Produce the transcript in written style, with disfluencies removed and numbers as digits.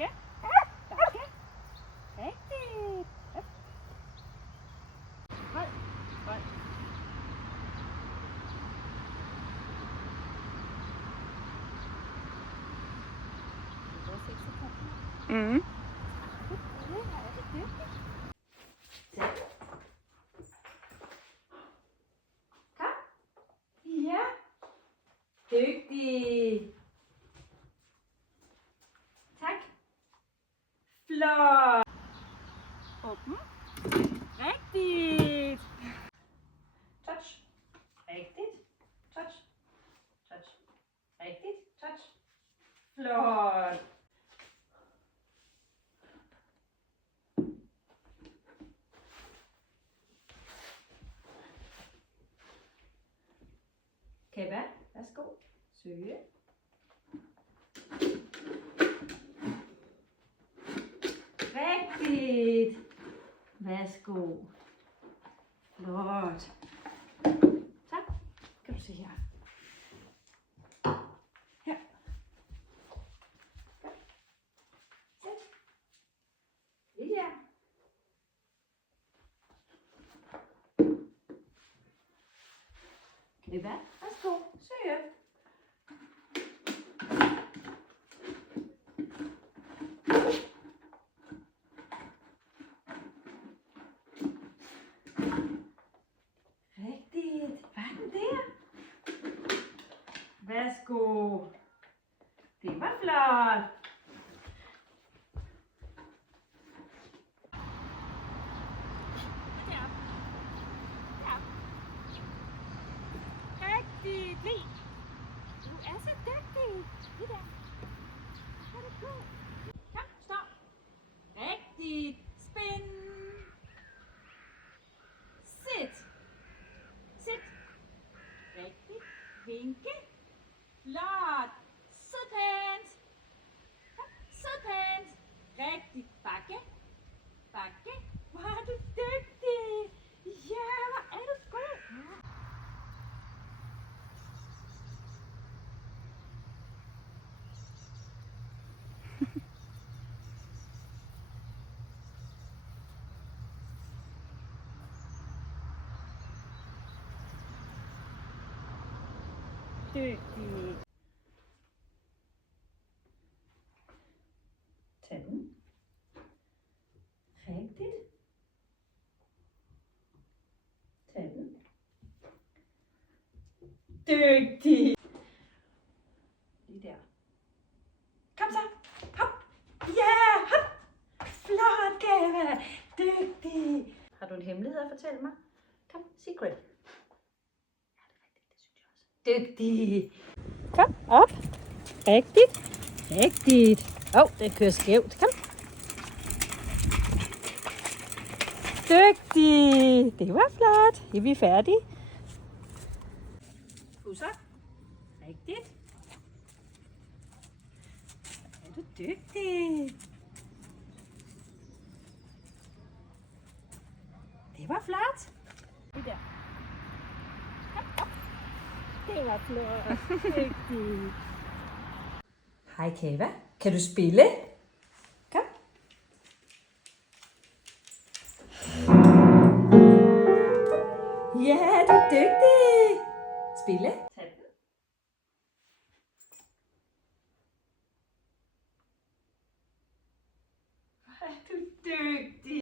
Bakke. Bakke. Rigtigt. Op. Hold. Hold. Mm. Kom. Ja. Dygtig. Tak. Flot. Åben. Rigtigt. Touch. Rigtigt. Touch. Touch. Rigtigt. Touch. Flot. Kæba, værsgo. Søge. Rigtigt. Værsgo. Flot. Tak. Kan du se her. Her. Godt. Sæt. Lige her. Kæba, værsgo. Søge. Rigtigt. Hvad er den der? Værsgo. Det var flot. Rigtigt. Lige. Du er så dygtig. Lige der. Er det god? Kom, stop. Rigtigt. Spin. Sit. Sit. Rigtigt. Vinke. Flot. Sid pænt. Kom, sid pænt. Rigtigt. Bakke. Bakke. Hvor er du dygtig. Ja, hvor er du god. Dygtig. Tag den. Rigtigt. Tag den. Dygtig. Lige der. Kom så. Hop. Ja, hop. Flot, Kæba. Dygtig. Har du en hemmelighed at fortælle mig? Kom, secret. Dygtig. Kom op. Rigtigt. Rigtigt. Den kører skævt. Kom. Dygtig. Det var flot. Er vi færdige? Pusser. Rigtigt. Er du dygtig? Det var flot. Det der. Kom op. Det var flot. Dygtig. Hej Kæba. Kan du spille? Kom. Ja, du er dygtig. Spille. Tag den. Hvor er du dygtig.